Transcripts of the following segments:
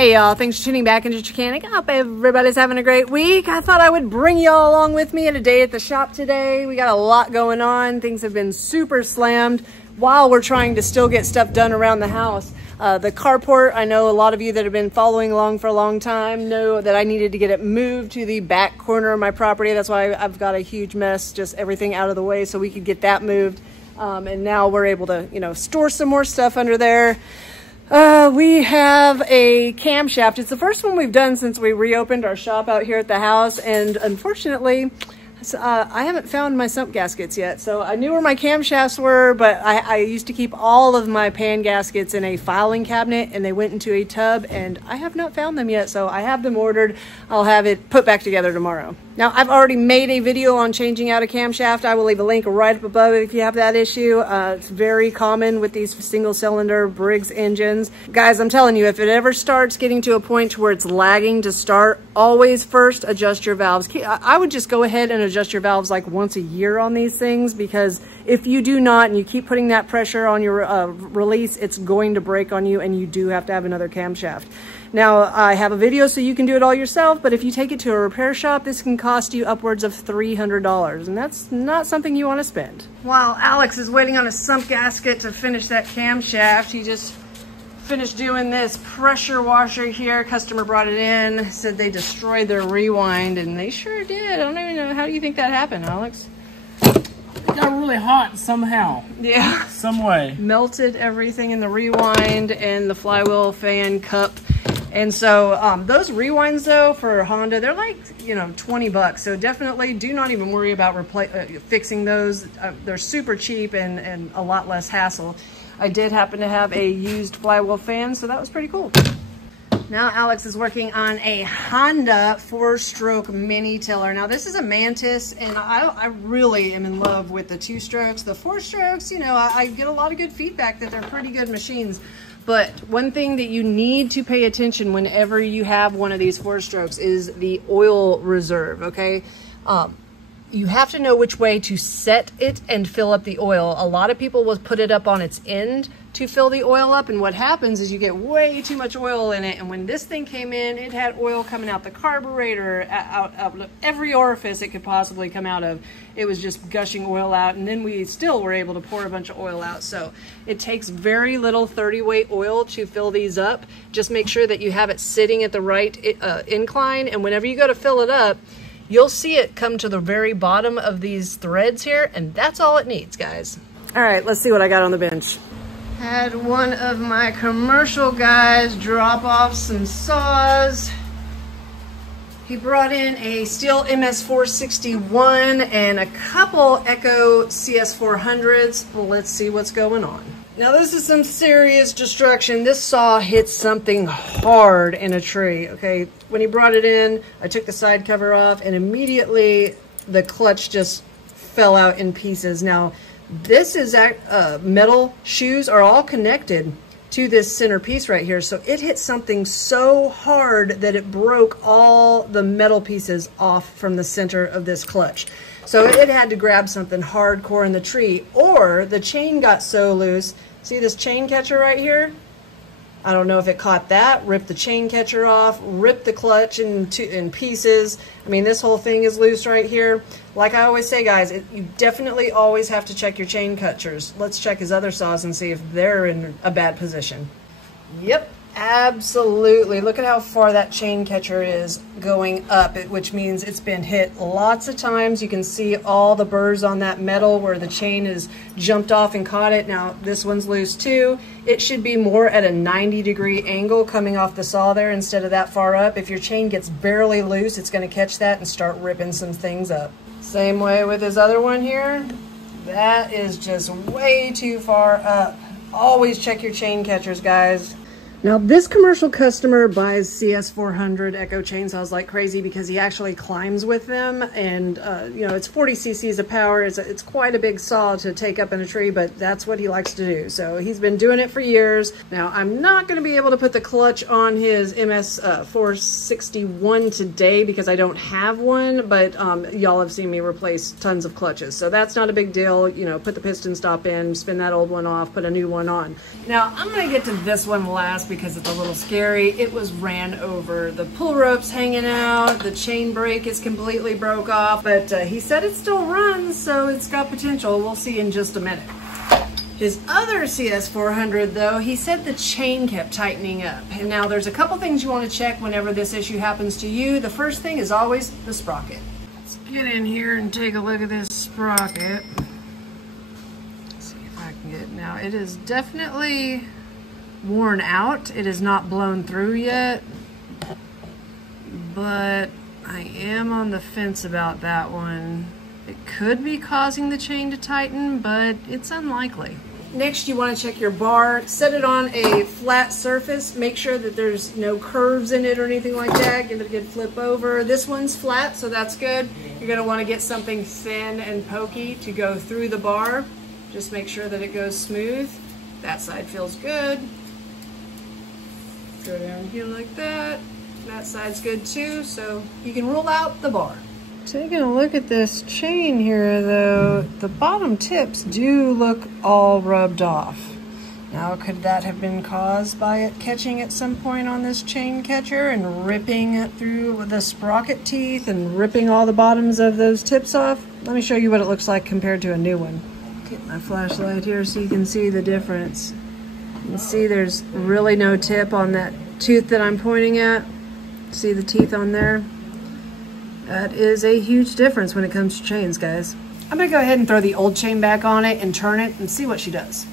Hey y'all, thanks for tuning back into Chickanic. I hope everybody's having a great week. I thought I would bring y'all along with me at a day at the shop today. We got a lot going on. Things have been super slammed while we're trying to still get stuff done around the house. The carport, I know a lot of you that have been following along for a long time know that I needed to get it moved to the back corner of my property. That's why I've got a huge mess, just everything out of the way so we could get that moved. And now we're able to, store some more stuff under there. We have a camshaft. It's the first one we've done since we reopened our shop out here at the house. And unfortunately, I haven't found my sump gaskets yet. So I knew where my camshafts were, but I used to keep all of my pan gaskets in a filing cabinet and they went into a tub and I have not found them yet. So I have them ordered. I'll have it put back together tomorrow. Now, I've already made a video on changing out a camshaft. I will leave a link right up above if you have that issue. It's very common with these single cylinder Briggs engines. Guys, I'm telling you, if it ever starts getting to a point where it's lagging to start, always first adjust your valves. I would just go ahead and adjust your valves like once a year on these things, because if you do not and you keep putting that pressure on your release, it's going to break on you and you do have to have another camshaft. Now, I have a video so you can do it all yourself, but if you take it to a repair shop, this can cost you upwards of $300, and that's not something you want to spend. While Alex is waiting on a sump gasket to finish that camshaft, he just finished doing this pressure washer here. Customer brought it in, said they destroyed their rewind, and they sure did. I don't even know, how do you think that happened, Alex? It got really hot somehow. Yeah. Some way. Melted everything in the rewind and the flywheel fan cup. And so those rewinds though for Honda, they're like, 20 bucks. So definitely do not even worry about fixing those. They're super cheap and a lot less hassle. I did happen to have a used flywheel fan, so that was pretty cool. Now Alex is working on a Honda 4-stroke mini tiller. Now this is a Mantis, and I really am in love with the 2-strokes. The 4-strokes, I get a lot of good feedback that they're pretty good machines. But one thing that you need to pay attention whenever you have one of these 4-strokes is the oil reserve, okay? You have to know which way to set it and fill up the oil. A lot of people will put it up on its end to fill the oil up, and what happens is you get way too much oil in it. And when this thing came in, it had oil coming out the carburetor, out every orifice it could possibly come out of. It was just gushing oil out, and then we still were able to pour a bunch of oil out. So it takes very little 30-weight oil to fill these up. Just make sure that you have it sitting at the right incline, and whenever you go to fill it up, you'll see it come to the very bottom of these threads here, and that's all it needs, guys. All right, let's see what I got on the bench. Had one of my commercial guys drop off some saws. He brought in a Steel MS461 and a couple Echo CS400s. Well, let's see what's going on. Now this is some serious destruction. This saw hit something hard in a tree, okay? When he brought it in, I took the side cover off and immediately the clutch just fell out in pieces. Now, this is metal shoes are all connected to this center piece right here. So it hit something so hard that it broke all the metal pieces off from the center of this clutch. So it had to grab something hardcore in the tree, or the chain got so loose. See this chain catcher right here? I don't know if it caught that, ripped the chain catcher off, ripped the clutch in pieces. I mean, this whole thing is loose right here. Like I always say, guys, you definitely always have to check your chain catchers. Let's check his other saws and see if they're in a bad position. Yep, absolutely. Look at how far that chain catcher is going up, which means it's been hit lots of times. You can see all the burrs on that metal where the chain has jumped off and caught it. Now this one's loose too. It should be more at a 90-degree angle coming off the saw there instead of that far up. If your chain gets barely loose, it's going to catch that and start ripping some things up. Same way with this other one here. That is just way too far up. Always check your chain catchers, guys. Now this commercial customer buys CS400 Echo chainsaws like crazy because he actually climbs with them, and it's 40 cc's of power. It's quite a big saw to take up in a tree, but that's what he likes to do. So he's been doing it for years. Now I'm not going to be able to put the clutch on his MS461 today because I don't have one, but y'all have seen me replace tons of clutches, so that's not a big deal. Put the piston stop in, spin that old one off, put a new one on. Now I'm going to get to this one last because it's a little scary. It was ran over. The pull rope's hanging out. The chain brake is completely broke off, but he said it still runs, so it's got potential. We'll see in just a minute. His other CS400 though, he said the chain kept tightening up. And now there's a couple things you want to check whenever this issue happens to you. The first thing is always the sprocket. Let's get in here and take a look at this sprocket. Let's see if I can get, now it is definitely worn out. It is not blown through yet, but I am on the fence about that one. It could be causing the chain to tighten, but it's unlikely. Next, you want to check your bar. Set it on a flat surface. Make sure that there's no curves in it or anything like that. Give it a good flip over. This one's flat, so that's good. You're going to want to get something thin and pokey to go through the bar. Just make sure that it goes smooth. That side feels good. Go down here like that. That side's good too, so you can rule out the bar. Taking a look at this chain here though, the bottom tips do look all rubbed off. Now could that have been caused by it catching at some point on this chain catcher and ripping it through the sprocket teeth and ripping all the bottoms of those tips off? Let me show you what it looks like compared to a new one. Get my flashlight here so you can see the difference. You can see there's really no tip on that tooth that I'm pointing at. See the teeth on there? That is a huge difference when it comes to chains, guys. I'm gonna go ahead and throw the old chain back on it and turn it and see what she does.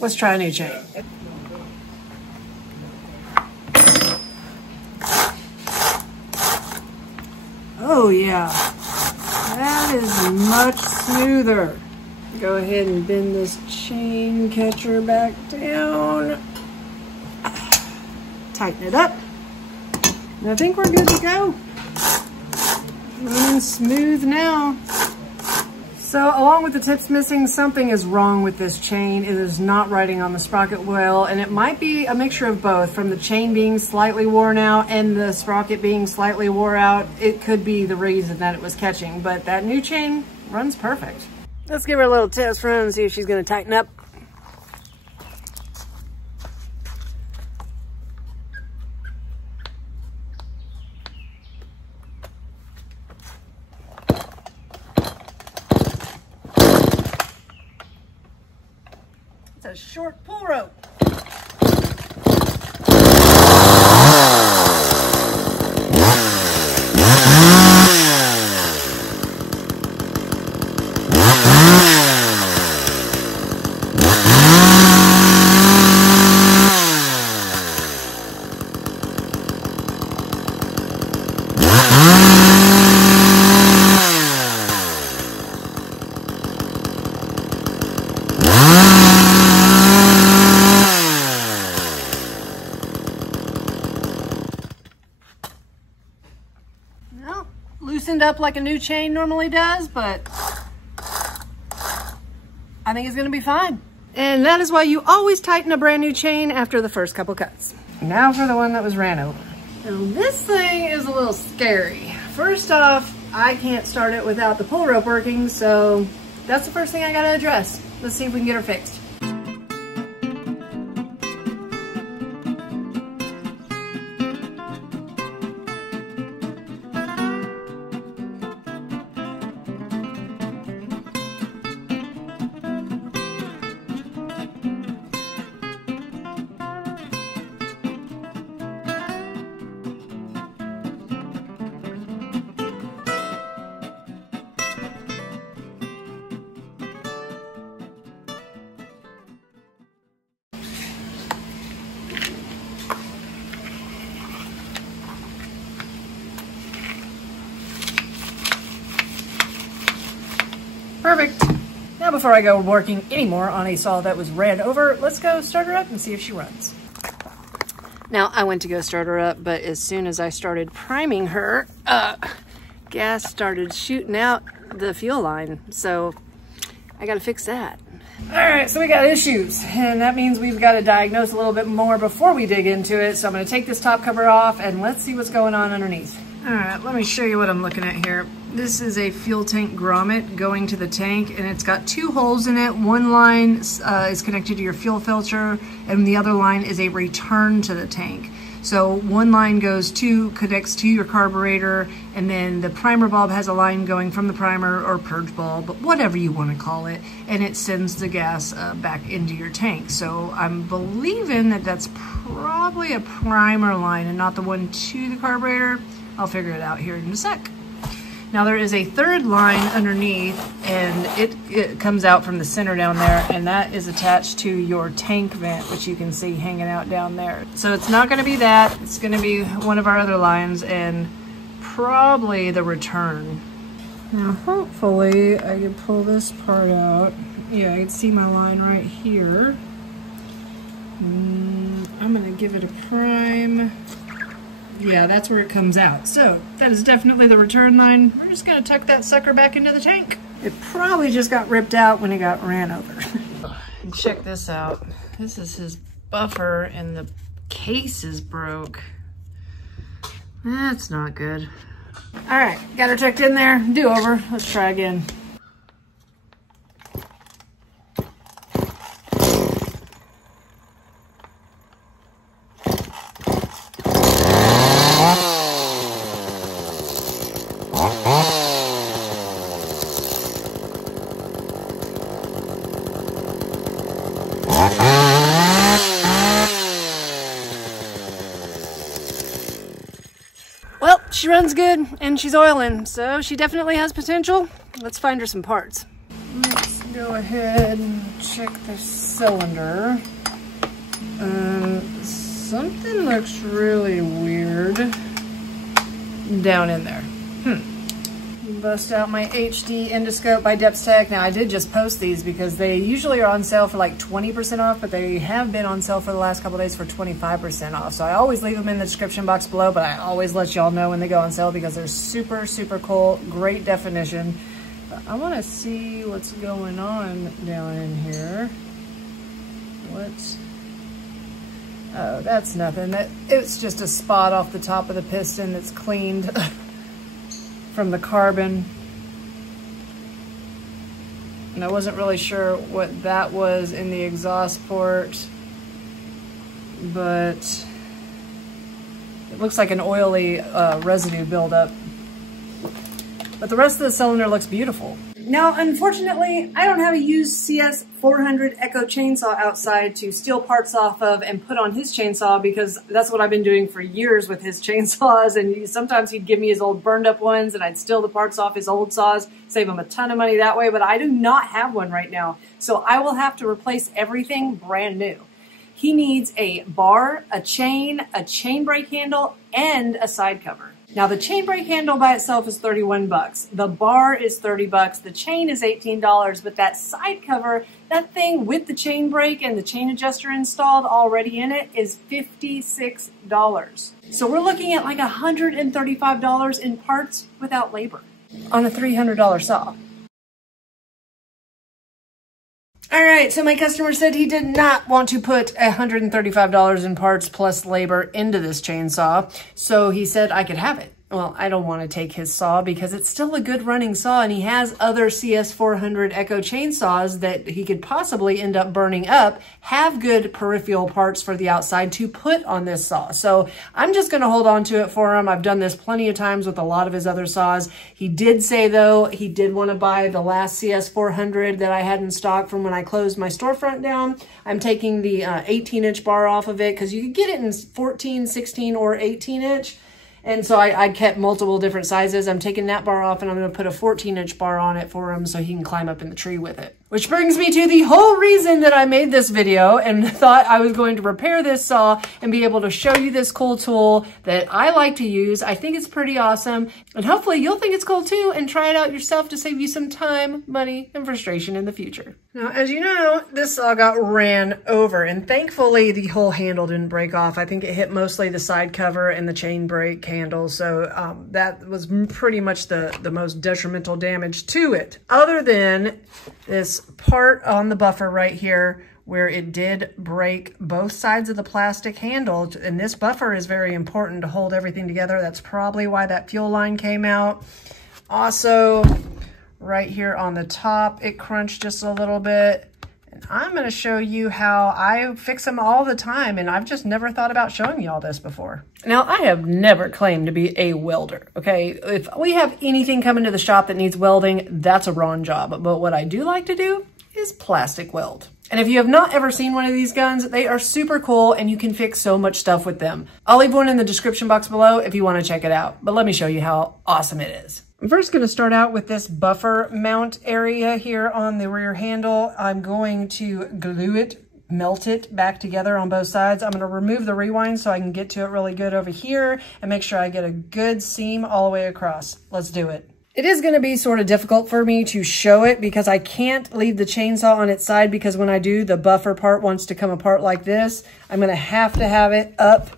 Let's try a new chain. Oh yeah, that is much smoother. Go ahead and bend this chain catcher back down. Tighten it up. And I think we're good to go. Running smooth now. So along with the tips missing, something is wrong with this chain. It is not riding on the sprocket well, and it might be a mixture of both, from the chain being slightly worn out and the sprocket being slightly wore out. It could be the reason that it was catching, but that new chain runs perfect. Let's give her a little test run and see if she's gonna tighten up. A short pull rope. Loosened up like a new chain normally does, but I think it's gonna be fine. And that is why you always tighten a brand new chain after the first couple cuts. Now for the one that was ran over. Now this thing is a little scary. First off, I can't start it without the pull rope working, so that's the first thing I gotta address. Let's see if we can get her fixed. Perfect. Now before I go working anymore on a saw that was ran over, let's go start her up and see if she runs. Now I went to go start her up, but as soon as I started priming her, gas started shooting out the fuel line. So I gotta fix that. All right, so we got issues, and that means we've got to diagnose a little bit more before we dig into it. So I'm going to take this top cover off and let's see what's going on underneath. All right, let me show you what I'm looking at here. This is a fuel tank grommet going to the tank, and it's got two holes in it. One line is connected to your fuel filter, and the other line is a return to the tank. So one line connects to your carburetor, and then the primer bulb has a line going from the primer or purge bulb, whatever you want to call it, and it sends the gas back into your tank. So I'm believing that that's probably a primer line and not the one to the carburetor. I'll figure it out here in a sec. Now there is a third line underneath, and it comes out from the center down there, and that is attached to your tank vent, which you can see hanging out down there. So it's not going to be that. It's going to be one of our other lines and probably the return. Now hopefully I can pull this part out. Yeah, I can see my line right here. I'm going to give it a prime. Yeah, that's where it comes out. So that is definitely the return line. We're just gonna tuck that sucker back into the tank. It probably just got ripped out when it got ran over. And check this out. This is his buffer and the case is broke. That's not good. All right, got her tucked in there. Do over. Let's try again. Well, she runs good and she's oiling, so she definitely has potential. Let's find her some parts. Let's go ahead and check the cylinder. Something looks really weird down in there. Bust out my HD Endoscope by Tech. Now I did just post these because they usually are on sale for like 20% off, but they have been on sale for the last couple of days for 25% off. So I always leave them in the description box below, but I always let y'all know when they go on sale because they're super, super cool, great definition. But I wanna see what's going on down in here. Oh, that's nothing. It's just a spot off the top of the piston that's cleaned from the carbon. And I wasn't really sure what that was in the exhaust port, but it looks like an oily residue buildup. But the rest of the cylinder looks beautiful. Now, unfortunately, I don't have a used CS400 Echo chainsaw outside to steal parts off of and put on his chainsaw, because that's what I've been doing for years with his chainsaws. And sometimes he'd give me his old burned up ones and I'd steal the parts off his old saws, save him a ton of money that way. But I do not have one right now. So I will have to replace everything brand new. He needs a bar, a chain brake handle, and a side cover. Now the chain brake handle by itself is 31 bucks. The bar is 30 bucks. The chain is $18, but that side cover, that thing with the chain brake and the chain adjuster installed already in it, is $56. So we're looking at like $135 in parts without labor on a $300 saw. All right, so my customer said he did not want to put $135 in parts plus labor into this chainsaw, so he said I could have it. Well, I don't want to take his saw because it's still a good running saw, and he has other CS400 Echo chainsaws that he could possibly end up burning up, have good peripheral parts for the outside to put on this saw. So I'm just going to hold on to it for him. I've done this plenty of times with a lot of his other saws. He did say, though, he did want to buy the last CS400 that I had in stock from when I closed my storefront down. I'm taking the 18-inch bar off of it because you could get it in 14, 16, or 18-inch. And so I kept multiple different sizes. I'm taking that bar off and I'm going to put a 14-inch bar on it for him so he can climb up in the tree with it. Which brings me to the whole reason that I made this video and thought I was going to repair this saw and be able to show you this cool tool that I like to use. I think it's pretty awesome, and hopefully you'll think it's cool too and try it out yourself to save you some time, money, and frustration in the future. Now, as you know, this saw got ran over, and thankfully the whole handle didn't break off. I think it hit mostly the side cover and the chain brake handle, so that was pretty much the most detrimental damage to it, other than this part on the buffer right here where it did break both sides of the plastic handle, and this buffer is very important to hold everything together. That's probably why that fuel line came out. Also, right here on the top, it crunched just a little bit. And I'm gonna show you how I fix them all the time, and I've just never thought about showing you all this before. Now, I have never claimed to be a welder, okay? If we have anything coming to the shop that needs welding, that's a Ron job. But what I do like to do is plastic weld. And if you have not ever seen one of these guns, they are super cool and you can fix so much stuff with them. I'll leave one in the description box below if you want to check it out, but let me show you how awesome it is. I'm first going to start out with this buffer mount area here on the rear handle. I'm going to glue it, melt it back together on both sides. I'm going to remove the rewind so I can get to it really good over here and make sure I get a good seam all the way across. Let's do it. It is going to be sort of difficult for me to show it because I can't leave the chainsaw on its side, because when I do, the buffer part wants to come apart like this. I'm going to have it up,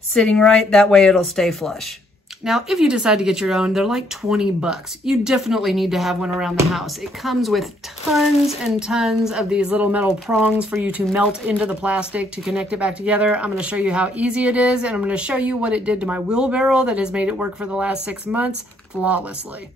sitting right. That way it'll stay flush. Now, if you decide to get your own, they're like 20 bucks. You definitely need to have one around the house. It comes with tons and tons of these little metal prongs for you to melt into the plastic to connect it back together. I'm going to show you how easy it is, and I'm going to show you what it did to my wheelbarrow that has made it work for the last 6 months flawlessly.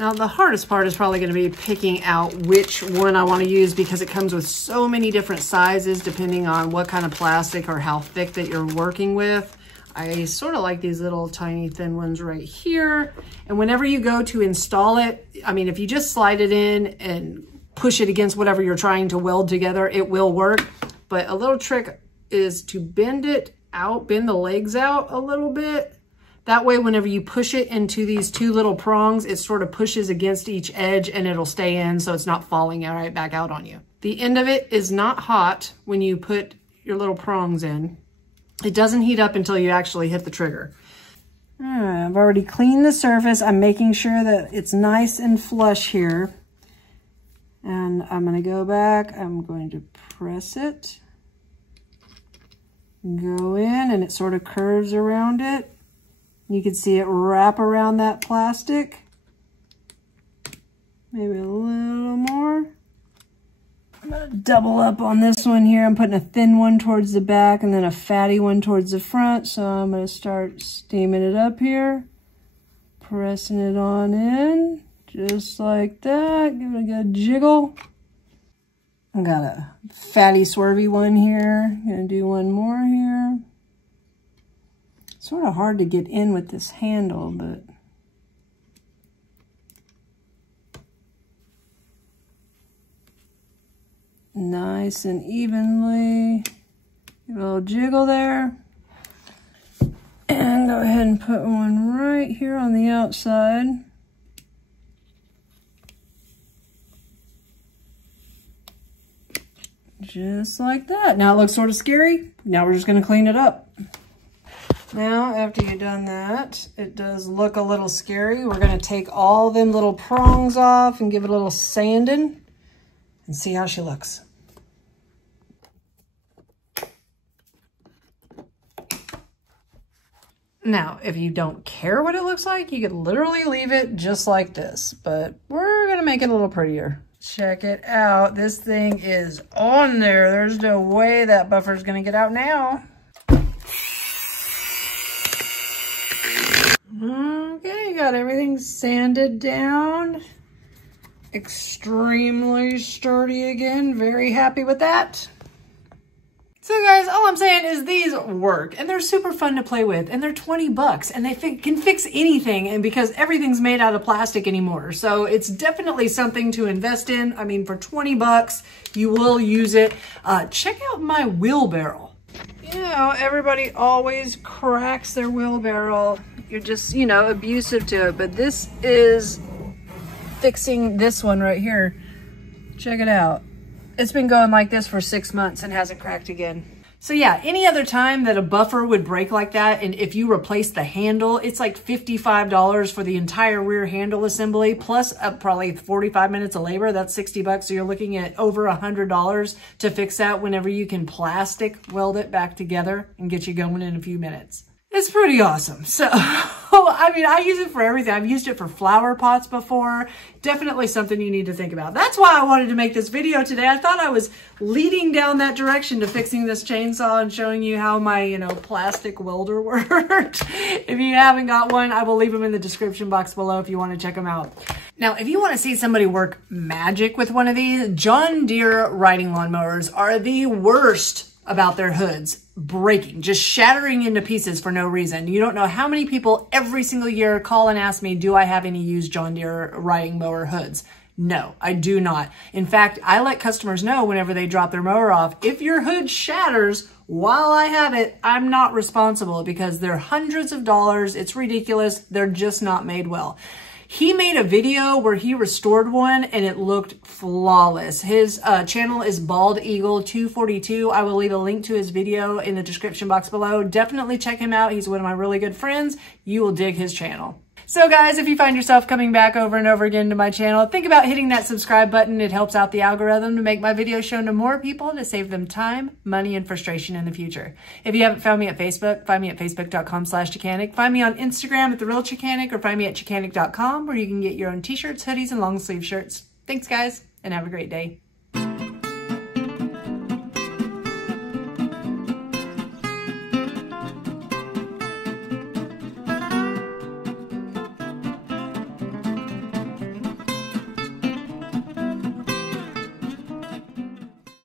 Now, the hardest part is probably going to be picking out which one I want to use, because it comes with so many different sizes depending on what kind of plastic or how thick that you're working with. I sort of like these little tiny thin ones right here. And whenever you go to install it, I mean, if you just slide it in and push it against whatever you're trying to weld together, it will work. But a little trick is to bend it out, bend the legs out a little bit. That way, whenever you push it into these two little prongs, it sort of pushes against each edge and it'll stay in so it's not falling right back out on you. The end of it is not hot when you put your little prongs in. It doesn't heat up until you actually hit the trigger. All right, I've already cleaned the surface. I'm making sure that it's nice and flush here. And I'm going to go back. I'm going to press it. Go in, and it sort of curves around it. You can see it wrap around that plastic. Maybe a little more. I'm going to double up on this one here. I'm putting a thin one towards the back and then a fatty one towards the front. So I'm going to start steaming it up here. Pressing it on in, just like that. Give it a good jiggle. I've got a fatty swervy one here. I'm going to do one more here. Sort of hard to get in with this handle, but nice and evenly. Give it a little jiggle there. And go ahead and put one right here on the outside. Just like that. Now it looks sort of scary. Now we're just going to clean it up. Now, after you've done that, it does look a little scary. We're going to take all them little prongs off and give it a little sanding and see how she looks. Now, if you don't care what it looks like, you could literally leave it just like this, but we're going to make it a little prettier. Check it out. This thing is on there. There's no way that buffer is going to get out now. Okay, got everything sanded down. Extremely sturdy again. Very happy with that. So guys, all I'm saying is these work, and they're super fun to play with, and they're 20 bucks, and they can fix anything, and because everything's made out of plastic anymore. So it's definitely something to invest in. I mean, for 20 bucks, you will use it. Check out my wheelbarrow. You know, everybody always cracks their wheelbarrow. You're just, you know, abusive to it, but this is fixing this one right here. Check it out. It's been going like this for 6 months and hasn't cracked again. So yeah, any other time that a buffer would break like that, and if you replace the handle, it's like $55 for the entire rear handle assembly, plus probably 45 minutes of labor. That's 60 bucks. So you're looking at over $100 to fix that whenever you can plastic weld it back together and get you going in a few minutes. It's pretty awesome. So I mean, I use it for everything. I've used it for flower pots before. Definitely something you need to think about. That's why I wanted to make this video today. I thought I was leading down that direction to fixing this chainsaw and showing you how my, you know, plastic welder worked. If you haven't got one, I will leave them in the description box below if you want to check them out. Now, if you want to see somebody work magic with one of these, John Deere riding lawnmowers are the worst about their hoods breaking, just shattering into pieces for no reason. You don't know how many people every single year call and ask me, do I have any used John Deere riding mower hoods? No, I do not. In fact, I let customers know whenever they drop their mower off, if your hood shatters while I have it, I'm not responsible because they're hundreds of dollars. It's ridiculous. They're just not made well. He made a video where he restored one and it looked flawless. His channel is Bald Eagle 242. I will leave a link to his video in the description box below. Definitely check him out. He's one of my really good friends. You will dig his channel. So guys, if you find yourself coming back over and over again to my channel, think about hitting that subscribe button. It helps out the algorithm to make my videos shown to more people to save them time, money, and frustration in the future. If you haven't found me at Facebook, find me at facebook.com/Chickanic. Find me on Instagram at TheRealChickanic or find me at Chickanic.com where you can get your own t-shirts, hoodies, and long sleeve shirts. Thanks guys, and have a great day.